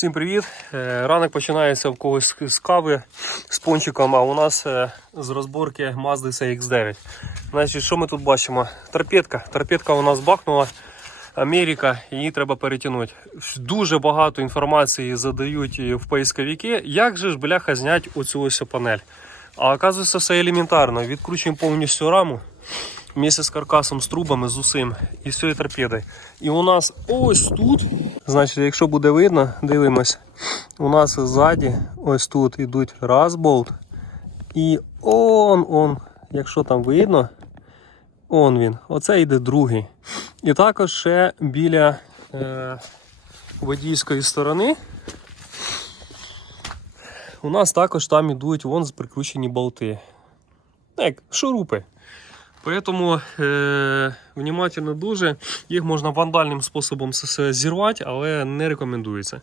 Всім привіт! Е, Ранок починається в когось з кави з пончиком, а у нас е, з розборки Mazda CX-9. Значить, що ми тут бачимо? Торпедка. Торпедка у нас бахнула. Америка, її треба перетягнути. Дуже багато інформації задають в поисковики. Як же ж бляха зняти оцю ось панель? А оказується, все елементарно. Відкручуємо повністю раму вместе з каркасом, з трубами, з усім і з цією торпедою. І у нас ось тут, значить, якщо буде видно, дивимось, у нас ззаді, ось тут йдуть раз болт. І он, он, якщо там видно, он він, оце йде другий. І також ще біля е, водійської сторони. У нас також там ідуть вон прикручені болти. Як шурупи. Поэтому е, внимательно дуже. Їх можна вандальним способом зірвати, але не рекомендується.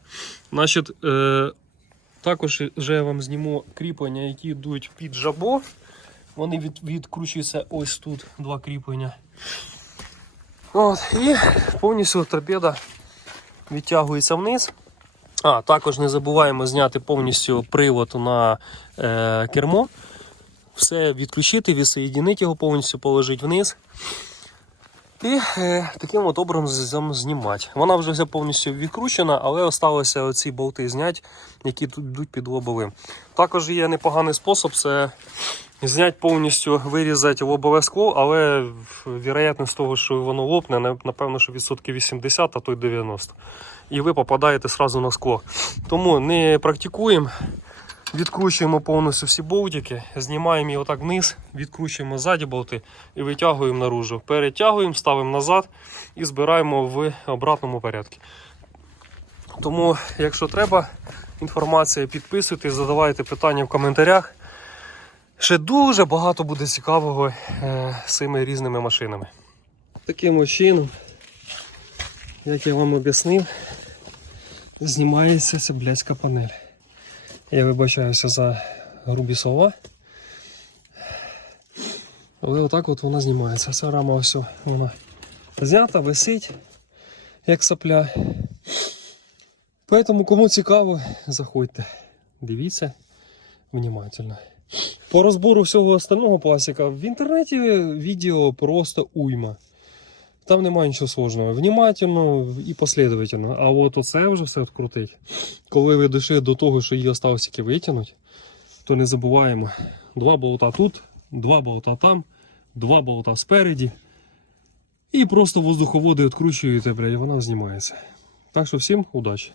Значить, е, також вже я вам зніму кріплення, які йдуть під жабо. Вони від, відкручуються ось тут два кріплення. От, і повністю торпеда відтягується вниз. А, також не забуваємо зняти повністю привод на е, кермо все відключити, відсоєдинити його повністю положити вниз. І е, таким от образом знімати. Вона вже вся повністю відкручена, але залишилося оці болти зняти, які тут йдуть під лобовим. Також є непоганий спосіб це зняти повністю, вирізати лобове скло, але вірогідність того, що воно лопне, напевно, що відсотків 80, а то й 90. І ви попадаєте одразу на скло. Тому не практикуємо. Відкручуємо повністю всі болтики, знімаємо її отак вниз, відкручуємо ззаді болти і витягуємо наружу. Перетягуємо, ставимо назад і збираємо в обратному порядку. Тому, якщо треба інформація, підписуйтесь, задавайте питання в коментарях. Ще дуже багато буде цікавого е, з цими різними машинами. Таким чином, як я вам об'яснив, знімається ця блядська панель. Я вибачаюся за грубі слова. Але отак от вона знімається. Ця рама ось вона знята, висить, як сопля. Поэтому кому цікаво, заходьте. Дивіться внимательно. По розбору всього остального пластика в інтернеті відео просто уйма. Там немає нічого сложного. Внимательно і послідовательно. А от оце вже все відкрутить. Коли ви дійшли до того, що її осталось тільки витягнути, то не забуваємо. Два болта тут, два болта там, два болта спереді. І просто воздуховоди відкручуєте, і вона знімається. Так що всім удачі!